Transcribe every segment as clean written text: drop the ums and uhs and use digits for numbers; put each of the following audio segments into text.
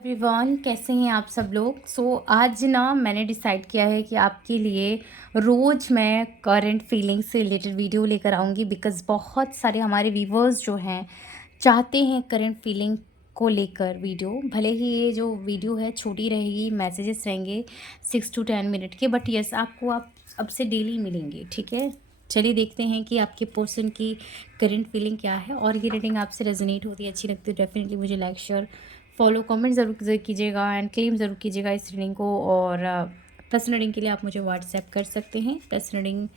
Everyone, कैसे हैं आप सब लोग। आज ना मैंने डिसाइड किया है कि आपके लिए रोज़ मैं करंट फीलिंग से रिलेटेड वीडियो लेकर आऊँगी, बिकॉज़ बहुत सारे हमारे व्यूवर्स जो हैं चाहते हैं करंट फीलिंग को लेकर वीडियो। भले ही ये जो वीडियो है छोटी रहेगी, मैसेजेस रहेंगे 6 to 10 मिनट के, बट यस आपको आप अब से डेली मिलेंगे। ठीक है, चलिए देखते हैं कि आपके पर्सन की करंट फीलिंग क्या है। और ये रीडिंग आपसे रेजोनेट होती है, अच्छी लगती है, डेफिनेटली मुझे लाइक शेयर फॉलो कमेंट ज़रूर कीजिएगा एंड क्लेम ज़रूर कीजिएगा इस रीडिंग को। और पर्सनल रीडिंग के लिए आप मुझे व्हाट्सएप कर सकते हैं। पर्सनल रीडिंग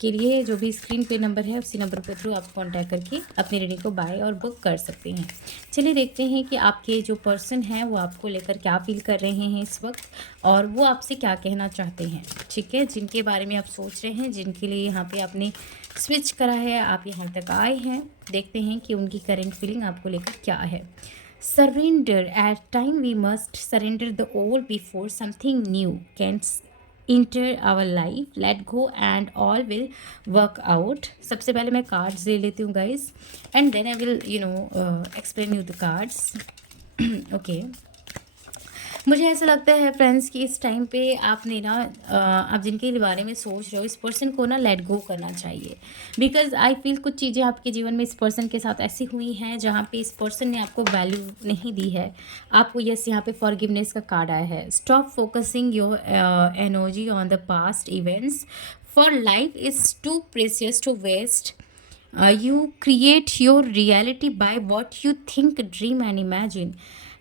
के लिए जो भी स्क्रीन पे नंबर है उसी नंबर के थ्रू आप कांटेक्ट करके अपनी रीडिंग को बाय और बुक कर सकते हैं। चलिए देखते हैं कि आपके जो पर्सन हैं वो आपको लेकर क्या फील कर रहे हैं इस वक्त, और वो आपसे क्या कहना चाहते हैं। ठीक है, जिनके बारे में आप सोच रहे हैं, जिनके लिए यहाँ पे आपने स्विच करा है, आप यहाँ तक आए हैं, देखते हैं कि उनकी करेंट फीलिंग आपको लेकर क्या है। Surrender. At time we must surrender the old before something new can enter our life. Let go and all will work out. सबसे पहले मैं कार्ड्स ले लेती हूँ guys, and then I will explain you the cards. Okay, मुझे ऐसा लगता है फ्रेंड्स कि इस टाइम पे आपने ना आप जिनके बारे में सोच रहे हो इस पर्सन को ना लेट गो करना चाहिए। बिकॉज आई फील कुछ चीज़ें आपके जीवन में इस पर्सन के साथ ऐसी हुई हैं जहाँ पे इस पर्सन ने आपको वैल्यू नहीं दी है। आपको यस यहाँ पे फॉरगिवनेस का कार्ड आया है। Stop focusing your energy on the past events, for life is too precious to waste. You create your reality by what you think, dream and imagine.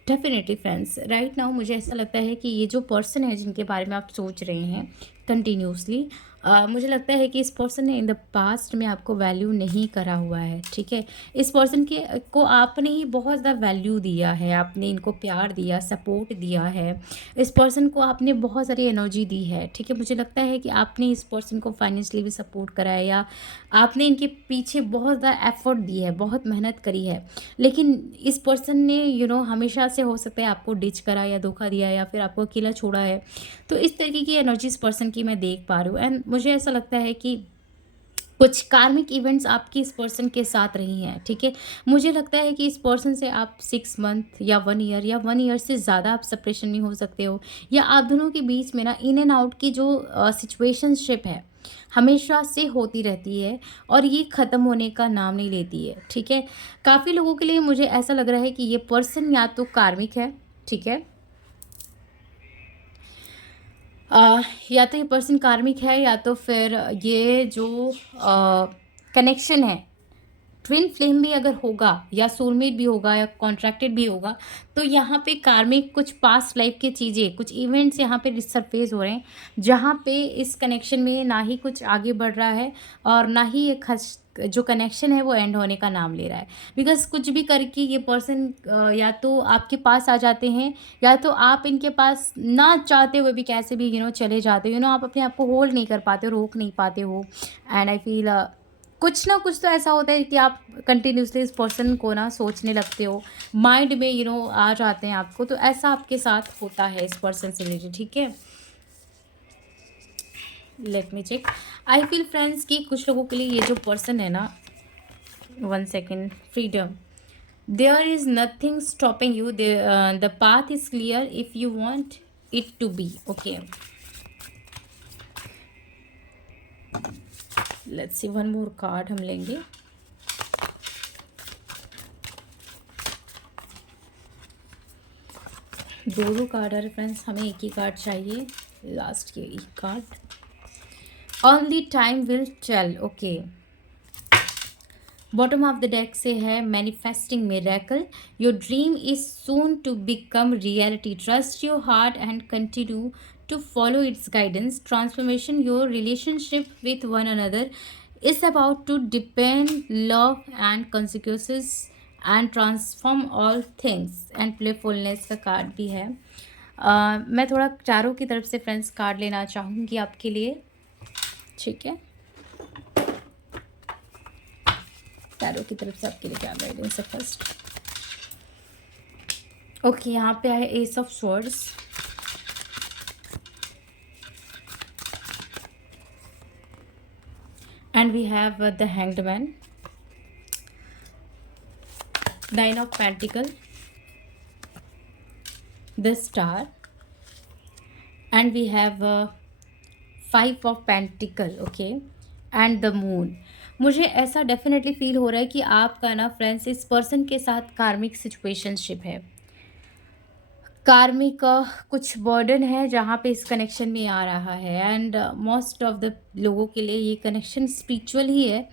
Definitely friends, right now मुझे ऐसा लगता है कि ये जो person है जिनके बारे में आप सोच रहे हैं कंटिन्यूसली, मुझे लगता है कि इस पर्सन ने इन द पास्ट में आपको वैल्यू नहीं करा हुआ है। ठीक है, इस पर्सन के को आपने ही बहुत ज़्यादा वैल्यू दिया है, आपने इनको प्यार दिया, सपोर्ट दिया है, इस पर्सन को आपने बहुत सारी एनर्जी दी है। ठीक है, मुझे लगता है कि आपने इस पर्सन को फाइनेंशियली भी सपोर्ट करा है, या आपने इनके पीछे बहुत ज़्यादा एफर्ट दी है, बहुत मेहनत करी है। लेकिन इस पर्सन ने हमेशा से हो सकता है आपको डिच करा या धोखा दिया या फिर आपको अकेला छोड़ा है। तो इस तरीके की एनर्जी इस पर्सन की मैं देख पा रही हूँ, एंड मुझे ऐसा लगता है कि कुछ कार्मिक इवेंट्स आपकी इस पर्सन के साथ रही हैं। ठीक है, मुझे लगता है कि इस पर्सन से आप 6 मंथ या 1 ईयर या 1 ईयर से ज़्यादा आप सेपरेशन में हो सकते हो, या आप दोनों के बीच में ना इन एंड आउट की जो सिचुएशनशिप है हमेशा से होती रहती है, और ये ख़त्म होने का नाम नहीं लेती है। ठीक है, काफ़ी लोगों के लिए मुझे ऐसा लग रहा है कि ये पर्सन या तो कार्मिक है, ठीक है, या तो ये पर्सन कार्मिक है, या तो फिर ये जो कनेक्शन है ट्विन फ्लेम भी अगर होगा, या सोलमेट भी होगा, या कॉन्ट्रैक्टेड भी होगा, तो यहाँ पे कार्मिक कुछ पास्ट लाइफ की चीज़ें, कुछ इवेंट्स यहाँ पे रिसरफेस हो रहे हैं, जहाँ पे इस कनेक्शन में ना ही कुछ आगे बढ़ रहा है और ना ही ये खच जो कनेक्शन है वो एंड होने का नाम ले रहा है। बिकॉज कुछ भी करके ये पर्सन या तो आपके पास आ जाते हैं, या तो आप इनके पास ना चाहते हुए भी कैसे भी चले जाते हो। आप अपने आप को होल्ड नहीं कर पाते हो, रोक नहीं पाते हो। एंड आई फील कुछ ना कुछ तो ऐसा होता है कि आप कंटिन्यूसली इस पर्सन को ना सोचने लगते हो, माइंड में आ जाते हैं आपको। तो ऐसा आपके साथ होता है इस पर्सन से रिलेटेड। ठीक है, let me check. I feel friends कि कुछ लोगों के लिए ये जो पर्सन है ना, 1 second, freedom, there is nothing stopping you, the path is clear if you want it to be. Okay, let's see one more card हम लेंगे। दो कार्ड है फ्रेंड्स, हमें एक ही कार्ड चाहिए, लास्ट के एक card. Only time will tell. Okay, bottom of the deck से है manifesting miracle, your dream is soon to become reality, trust your heart and continue to follow its guidance, transformation, your relationship with one another is about to depend love and consequences and transform all things, and playfulness का card भी है। मैं थोड़ा चारों की तरफ से friends card लेना चाहूँगी आपके लिए। ठीक है, चारों की तरफ से आपके लिए क्या गाइडेंस है फर्स्ट। ओके, यहाँ पे आए ace of swords, and we have the hanged man, 9 of Pentacle, the star, and we have 5 of pentacle, okay, and the moon. मुझे ऐसा डेफिनेटली फील हो रहा है कि आपका ना फ्रेंड्स इस पर्सन के साथ कार्मिक सिचुएशनशिप है, कार्मिक कुछ बर्डन है जहाँ पे इस कनेक्शन में आ रहा है। एंड मोस्ट ऑफ द लोगों के लिए ये कनेक्शन स्पिरिचुअल ही है,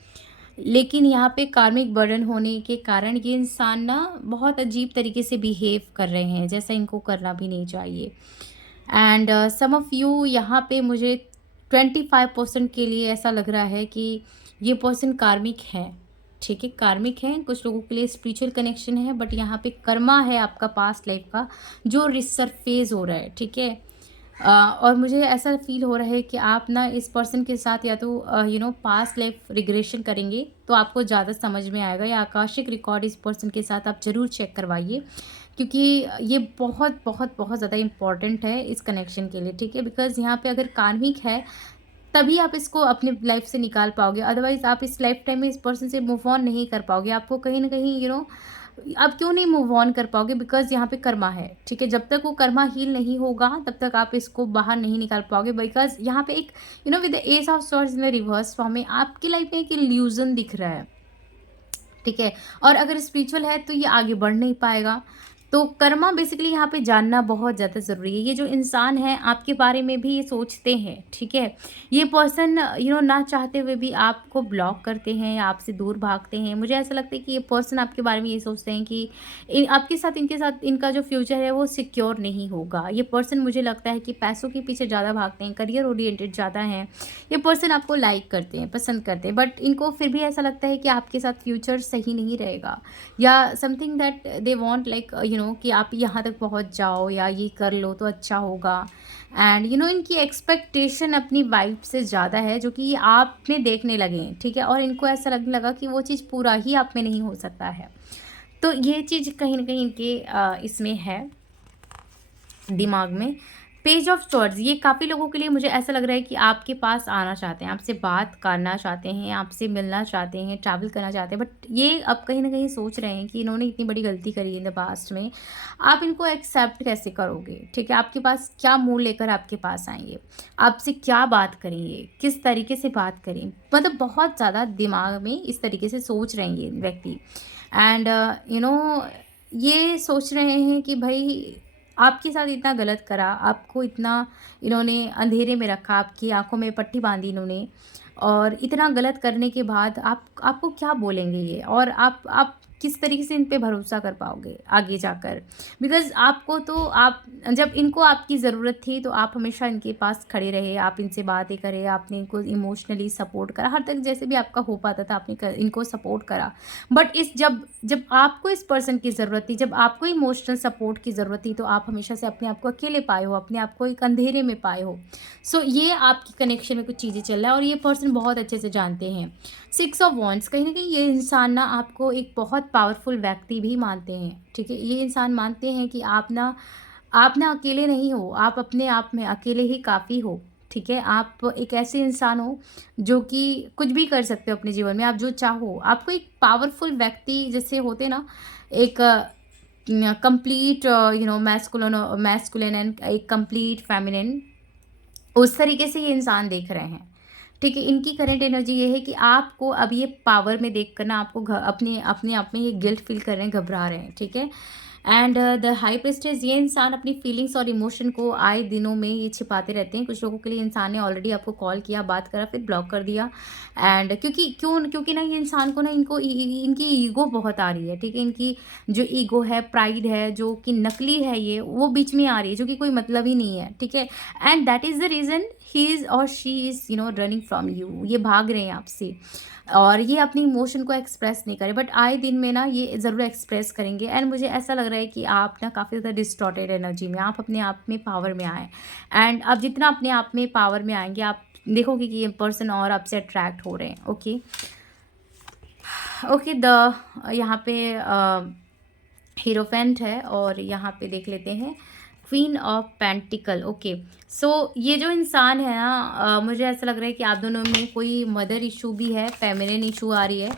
लेकिन यहाँ पे कार्मिक बर्डन होने के कारण ये इंसान ना बहुत अजीब तरीके से बिहेव कर रहे हैं, जैसा इनको करना भी नहीं चाहिए। एंड सम ऑफ यू, यहाँ पे मुझे 25% के लिए ऐसा लग रहा है कि ये पर्सन कार्मिक है, ठीक है, कार्मिक है। कुछ लोगों के लिए स्पिरिचुअल कनेक्शन है, बट यहाँ पे कर्मा है आपका पास्ट लाइफ का जो रिसरफेस हो रहा है, ठीक है। और मुझे ऐसा फील हो रहा है कि आप ना इस पर्सन के साथ या तो पास्ट लाइफ रिग्रेशन करेंगे तो आपको ज़्यादा समझ में आएगा, या आकाशिक रिकॉर्ड इस पर्सन के साथ आप ज़रूर चेक करवाइए, क्योंकि ये बहुत बहुत बहुत ज़्यादा इंपॉर्टेंट है इस कनेक्शन के लिए, ठीक है। बिकॉज यहाँ पे अगर कार्मिक है तभी आप इसको अपने लाइफ से निकाल पाओगे, अदरवाइज आप इस लाइफ टाइम में इस पर्सन से मूव ऑन नहीं कर पाओगे। आपको कहीं ना कहीं आप क्यों नहीं मूव ऑन कर पाओगे, बिकॉज यहाँ पे कर्मा है, ठीक है। जब तक वो कर्मा हील नहीं होगा तब तक आप इसको बाहर नहीं निकाल पाओगे, बिकॉज यहाँ पे एक with the ace of swords in the reverse form में आपकी लाइफ में एक इल्यूजन दिख रहा है, ठीक है। और अगर स्पिरिचुअल है तो ये आगे बढ़ नहीं पाएगा। तो कर्मा बेसिकली यहाँ पे जानना बहुत ज़्यादा ज़रूरी है। ये जो इंसान है आपके बारे में भी ये सोचते हैं, ठीक है। ये पर्सन ना चाहते हुए भी आपको ब्लॉक करते हैं या आपसे दूर भागते हैं। मुझे ऐसा लगता है कि ये पर्सन आपके बारे में ये सोचते हैं कि आपके साथ इनके साथ इनका जो फ्यूचर है वो सिक्योर नहीं होगा। ये पर्सन मुझे लगता है कि पैसों के पीछे ज़्यादा भागते हैं, करियर ओरिएंटेड ज़्यादा हैं। ये पर्सन आपको लाइक करते हैं, पसंद करते हैं, बट इनको फिर भी ऐसा लगता है कि आपके साथ फ्यूचर सही नहीं रहेगा, या something that they want like कि आप यहाँ तक पहुँच जाओ या ये कर लो तो अच्छा होगा। एंड इनकी एक्सपेक्टेशन अपनी वाइफ से ज़्यादा है जो कि ये आप में देखने लगे हैं, ठीक है। और इनको ऐसा लगने लगा कि वो चीज़ पूरा ही आप में नहीं हो सकता है। तो ये चीज़ कहीं ना कहीं इनके इसमें है दिमाग में। पेज ऑफ सॉर्ड्स, ये काफ़ी लोगों के लिए मुझे ऐसा लग रहा है कि आपके पास आना चाहते हैं, आपसे बात करना चाहते हैं, आपसे मिलना चाहते हैं, ट्रैवल करना चाहते हैं, बट ये अब कहीं ना कहीं सोच रहे हैं कि इन्होंने इतनी बड़ी गलती करी है इन द पास्ट में, आप इनको एक्सेप्ट कैसे करोगे, ठीक है। आपके पास क्या मूड लेकर आपके पास आएंगे, आपसे क्या बात करेंगे, किस तरीके से बात करें, मतलब बहुत ज़्यादा दिमाग में इस तरीके से सोच रहे हैं ये व्यक्ति। एंड ये सोच रहे हैं कि भाई आपके साथ इतना गलत करा, आपको इतना इन्होंने अंधेरे में रखा, आपकी आँखों में पट्टी बाँधी इन्होंने, और इतना गलत करने के बाद आपको क्या बोलेंगे ये, और आप किस तरीके से इन पे भरोसा कर पाओगे आगे जाकर। बिकॉज़ आपको तो आप जब इनको आपकी ज़रूरत थी तो आप हमेशा इनके पास खड़े रहे, आप इनसे बातें करे, आपने इनको इमोशनली सपोर्ट करा, हर तक जैसे भी आपका हो पाता था आपने इनको सपोर्ट करा। बट जब जब आपको इस पर्सन की ज़रूरत थी, जब आपको इमोशनल सपोर्ट की ज़रूरत थी, तो आप हमेशा से अपने आप को अकेले पाए हो, अपने आप को एक अंधेरे में पाए हो। सो ये आपकी कनेक्शन में कुछ चीज़ें चल रहा है और ये पर्सन बहुत अच्छे से जानते हैं। 6 ऑफ वॉन्ड्स, कहीं ना कहीं ये इंसान ना आपको एक बहुत पावरफुल व्यक्ति भी मानते हैं, ठीक है। ये इंसान मानते हैं कि आप ना अकेले नहीं हो, आप अपने आप में अकेले ही काफ़ी हो, ठीक है। आप एक ऐसे इंसान हो जो कि कुछ भी कर सकते हो अपने जीवन में, आप जो चाहो। आपको एक पावरफुल व्यक्ति जैसे होते ना, एक कंप्लीट मैस्कुलिन एंड एक कंप्लीट फेमिनिन, उस तरीके से ये इंसान देख रहे हैं, ठीक है। इनकी करंट एनर्जी ये है कि आपको अब ये पावर में देख कर ना आपको अपने अपने आप में ये गिल्ट फील कर रहे हैं, घबरा रहे हैं, ठीक है। एंड द हाई प्रिस्टेस, ये इंसान अपनी फीलिंग्स और इमोशन को आए दिनों में ये छिपाते रहते हैं। कुछ लोगों के लिए इंसान ने ऑलरेडी आपको कॉल किया, बात करा, फिर ब्लॉक कर दिया। एंड क्योंकि ना ये इंसान को ना इनकी ईगो बहुत आ रही है, ठीक है। इनकी जो ईगो है, प्राइड है, जो कि नकली है, ये वो बीच में आ रही है, जो कि कोई मतलब ही नहीं है, ठीक है। And that is the reason he is और she is running from you. ये भाग रहे हैं आपसे और ये अपनी इमोशन को एक्सप्रेस नहीं करें, बट आए दिन में ना ये ज़रूर एक्सप्रेस करेंगे। एंड मुझे ऐसा लग रहा है कि आप ना काफ़ी ज़्यादा डिस्टॉर्टेड एनर्जी में, आप अपने आप में पावर में आए। एंड आप जितना अपने आप में पावर में आएंगे, आप देखोगे कि ये पर्सन और आपसे अट्रैक्ट हो रहे हैं। ओके ओके, यहाँ पे हीरोफेंट है और यहाँ पे देख लेते हैं क्वीन ऑफ पेंटिकल। ओके, सो ये जो इंसान है ना, मुझे ऐसा लग रहा है कि आप दोनों में कोई मदर इशू भी है, फेमिनिन इशू आ रही है,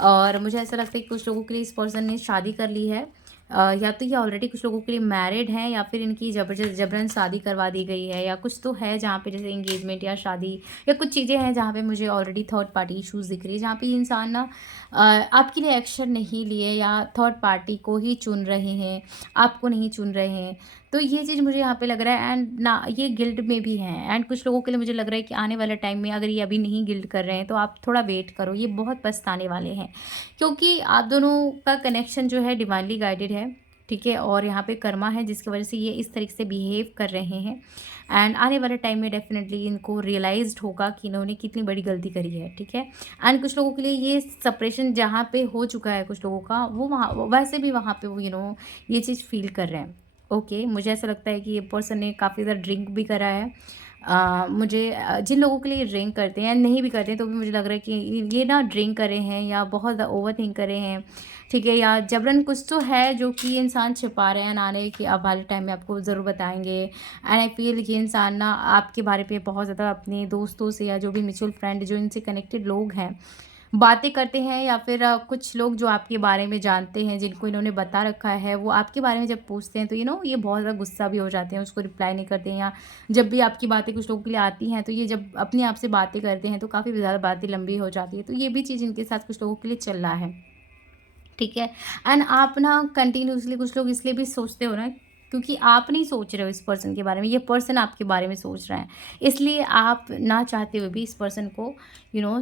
और मुझे ऐसा लगता है कि कुछ लोगों के लिए इस पर्सन ने शादी कर ली है। या तो ये ऑलरेडी कुछ लोगों के लिए मैरिड हैं या फिर इनकी जबरन शादी करवा दी गई है, या कुछ तो है जहाँ पे जैसे एंगेजमेंट या शादी या कुछ चीज़ें हैं जहाँ पे मुझे ऑलरेडी थर्ड पार्टी इश्यूज़ दिख रही है, जहाँ पे ये इंसान ना आपके लिए एक्शन नहीं लिए या थर्ड पार्टी को ही चुन रहे हैं, आपको नहीं चुन रहे हैं। तो ये चीज़ मुझे यहाँ पे लग रहा है, एंड ना ये गिल्ट में भी हैं, एंड कुछ लोगों के लिए मुझे लग रहा है कि आने वाले टाइम में अगर ये अभी नहीं गिल्ट कर रहे हैं तो आप थोड़ा वेट करो, ये बहुत पछताने वाले हैं। क्योंकि आप दोनों का कनेक्शन जो है डिवाइनली गाइडेड है, ठीक है, और यहाँ पे कर्मा है जिसकी वजह से ये इस तरीके से बिहेव कर रहे हैं, एंड आने वाले टाइम में डेफिनेटली इनको रियलाइज्ड होगा कि इन्होंने कितनी बड़ी गलती करी है, ठीक है। एंड कुछ लोगों के लिए ये सेपरेशन जहाँ पे हो चुका है कुछ लोगों का, वो वहाँ वैसे भी वहाँ पे वो ये चीज़ फील कर रहे हैं। ओके, मुझे ऐसा लगता है कि ये पर्सन ने काफ़ी ज़्यादा ड्रिंक भी करा है। जिन लोगों के लिए ये ड्रिंक करते हैं, नहीं भी करते हैं, तो भी मुझे लग रहा है कि ये ना ड्रिंक करे हैं या बहुत ज़्यादा ओवर थिंक करे हैं, ठीक है, या जबरन कुछ तो है जो कि ये इंसान छिपा रहे हैं, आने कि अब वाले टाइम में आपको ज़रूर बताएंगे। एंड आई फील ये इंसान ना आपके बारे पे बहुत ज़्यादा अपने दोस्तों से या जो भी म्यूचुअल फ्रेंड जो इनसे कनेक्टेड लोग हैं बातें करते हैं, या फिर कुछ लोग जो आपके बारे में जानते हैं, जिनको इन्होंने बता रखा है, वो आपके बारे में जब पूछते हैं तो ये बहुत ज़्यादा गुस्सा भी हो जाते हैं, उसको रिप्लाई नहीं करते हैं, या जब भी आपकी बातें कुछ लोगों के लिए आती हैं तो ये जब अपने आप से बातें करते हैं तो काफ़ी ज़्यादा बातें लंबी हो जाती है। तो ये भी चीज़ इनके साथ कुछ लोगों के लिए चल रहा है, ठीक है। एंड आप ना कंटिन्यूअसली कुछ लोग इसलिए भी सोचते हो ना, क्योंकि आप नहीं सोच रहे हो इस पर्सन के बारे में, ये पर्सन आपके बारे में सोच रहा है, इसलिए आप ना चाहते हुए भी इस पर्सन को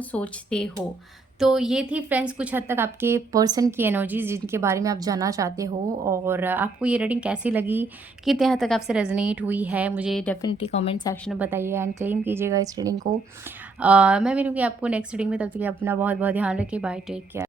सोचते हो। तो ये थी फ्रेंड्स कुछ हद तक आपके पर्सन की एनर्जीज जिनके बारे में आप जानना चाहते हो, और आपको ये रीडिंग कैसी लगी, कितने हद तक आपसे रेजोनेट हुई है, मुझे डेफिनेटली कमेंट सेक्शन में बताइए, एंड क्लेम कीजिएगा इस रीडिंग को। मैं मिलूंगी आपको नेक्स्ट रीडिंग में, तब तक के लिए अपना बहुत बहुत ध्यान रखिए। Bye, take care.